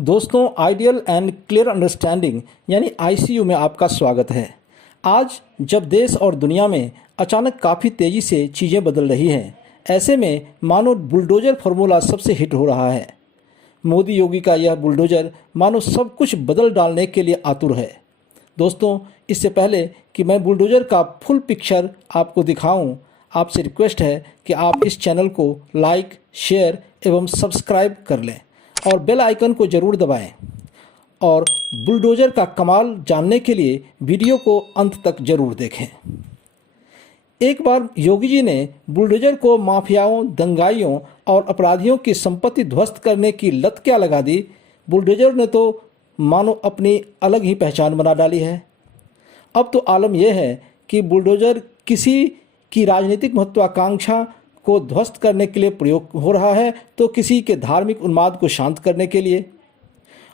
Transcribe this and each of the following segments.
दोस्तों, ideal and clear understanding यानी ICU में आपका स्वागत है। आज जब देश और दुनिया में अचानक काफ़ी तेज़ी से चीज़ें बदल रही हैं, ऐसे में मानो बुलडोज़र फार्मूला सबसे हिट हो रहा है। मोदी योगी का यह बुलडोज़र मानो सब कुछ बदल डालने के लिए आतुर है। दोस्तों, इससे पहले कि मैं बुलडोज़र का फुल पिक्चर आपको दिखाऊं, आपसे रिक्वेस्ट है कि आप इस चैनल को लाइक, शेयर एवं सब्सक्राइब कर लें और बेल आइकन को ज़रूर दबाएं। और बुलडोज़र का कमाल जानने के लिए वीडियो को अंत तक ज़रूर देखें। एक बार योगी जी ने बुलडोज़र को माफियाओं, दंगाइयों और अपराधियों की संपत्ति ध्वस्त करने की लत क्या लगा दी। बुलडोज़र ने तो मानो अपनी अलग ही पहचान बना डाली है। अब तो आलम यह है कि बुलडोज़र किसी की राजनीतिक महत्वाकांक्षा को ध्वस्त करने के लिए प्रयोग हो रहा है, तो किसी के धार्मिक उन्माद को शांत करने के लिए।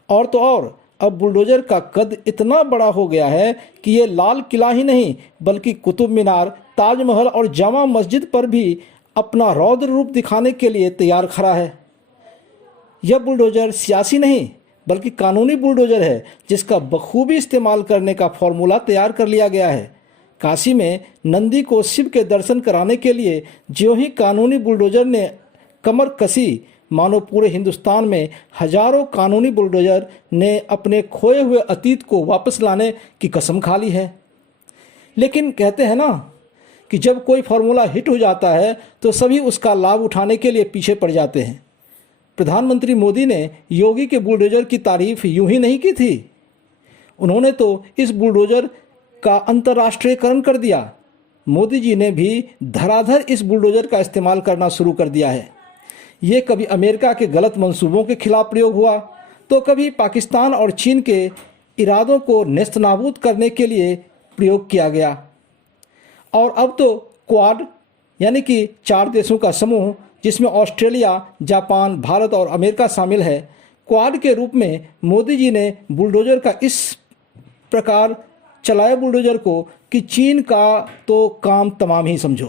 और तो और अब बुलडोज़र का कद इतना बड़ा हो गया है कि ये लाल किला ही नहीं बल्कि कुतुब मीनार, ताजमहल और जामा मस्जिद पर भी अपना रौद्र रूप दिखाने के लिए तैयार खड़ा है। यह बुलडोज़र सियासी नहीं बल्कि कानूनी बुलडोज़र है, जिसका बखूबी इस्तेमाल करने का फॉर्मूला तैयार कर लिया गया है। काशी में नंदी को शिव के दर्शन कराने के लिए ज्यों ही कानूनी बुलडोज़र ने कमर कसी, मानो पूरे हिंदुस्तान में हजारों कानूनी बुलडोज़र ने अपने खोए हुए अतीत को वापस लाने की कसम खा ली है। लेकिन कहते हैं ना कि जब कोई फार्मूला हिट हो जाता है तो सभी उसका लाभ उठाने के लिए पीछे पड़ जाते हैं। प्रधानमंत्री मोदी ने योगी के बुलडोज़र की तारीफ यूं ही नहीं की थी। उन्होंने तो इस बुलडोज़र का अंतर्राष्ट्रीयकरण कर दिया। मोदी जी ने भी धराधर इस बुलडोज़र का इस्तेमाल करना शुरू कर दिया है। ये कभी अमेरिका के गलत मंसूबों के खिलाफ प्रयोग हुआ, तो कभी पाकिस्तान और चीन के इरादों को नेस्तनाबूद करने के लिए प्रयोग किया गया। और अब तो क्वाड यानी कि 4 देशों का समूह, जिसमें ऑस्ट्रेलिया, जापान, भारत और अमेरिका शामिल है, क्वाड के रूप में मोदी जी ने बुलडोज़र का इस प्रकार चलाया बुलडोज़र को कि चीन का तो काम तमाम ही समझो।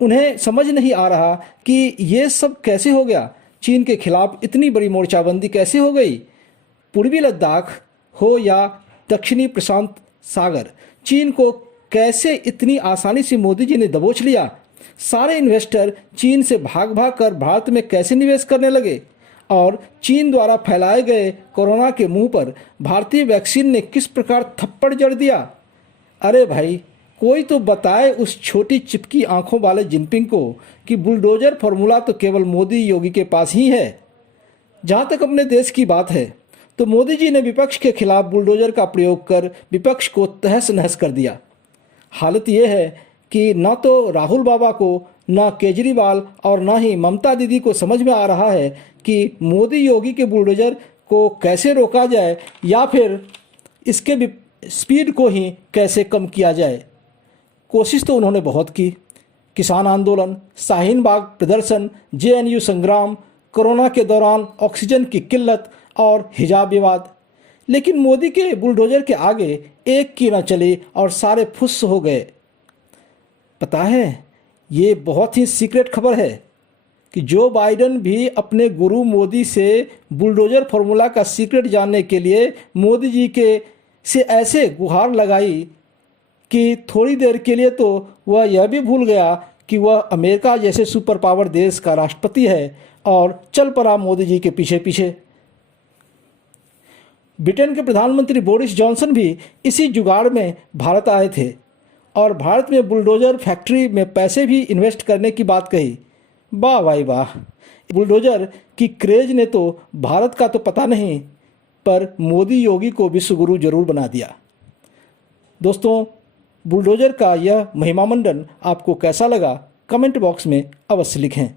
उन्हें समझ नहीं आ रहा कि ये सब कैसे हो गया। चीन के खिलाफ इतनी बड़ी मोर्चाबंदी कैसे हो गई। पूर्वी लद्दाख हो या दक्षिणी प्रशांत सागर, चीन को कैसे इतनी आसानी से मोदी जी ने दबोच लिया। सारे इन्वेस्टर चीन से भाग भाग कर भारत में कैसे निवेश करने लगे। और चीन द्वारा फैलाए गए कोरोना के मुंह पर भारतीय वैक्सीन ने किस प्रकार थप्पड़ जड़ दिया। अरे भाई, कोई तो बताए उस छोटी चिपकी आंखों वाले जिनपिंग को कि बुलडोज़र फार्मूला तो केवल मोदी योगी के पास ही है। जहां तक अपने देश की बात है तो मोदी जी ने विपक्ष के खिलाफ बुलडोज़र का प्रयोग कर विपक्ष को तहस नहस कर दिया। हालत यह है कि न तो राहुल बाबा को, न केजरीवाल और न ही ममता दीदी को समझ में आ रहा है कि मोदी योगी के बुलडोज़र को कैसे रोका जाए या फिर इसके स्पीड को ही कैसे कम किया जाए। कोशिश तो उन्होंने बहुत की। किसान आंदोलन, शाहीन बाग प्रदर्शन, जेएनयू संग्राम, कोरोना के दौरान ऑक्सीजन की किल्लत और हिजाब विवाद, लेकिन मोदी के बुलडोज़र के आगे एक की न चली और सारे फुस हो गए। पता है, ये बहुत ही सीक्रेट खबर है कि जो बाइडन भी अपने गुरु मोदी से बुलडोज़र फार्मूला का सीक्रेट जानने के लिए मोदी जी के से ऐसे गुहार लगाई कि थोड़ी देर के लिए तो वह यह भी भूल गया कि वह अमेरिका जैसे सुपर पावर देश का राष्ट्रपति है और चल पड़ा मोदी जी के पीछे पीछे। ब्रिटेन के प्रधानमंत्री बोरिस जॉनसन भी इसी जुगाड़ में भारत आए थे और भारत में बुलडोज़र फैक्ट्री में पैसे भी इन्वेस्ट करने की बात कही। वाह भाई वाह, बुलडोज़र की क्रेज ने तो भारत का तो पता नहीं, पर मोदी योगी को विश्वगुरु जरूर बना दिया। दोस्तों, बुलडोज़र का यह महिमामंडन आपको कैसा लगा, कमेंट बॉक्स में अवश्य लिखें।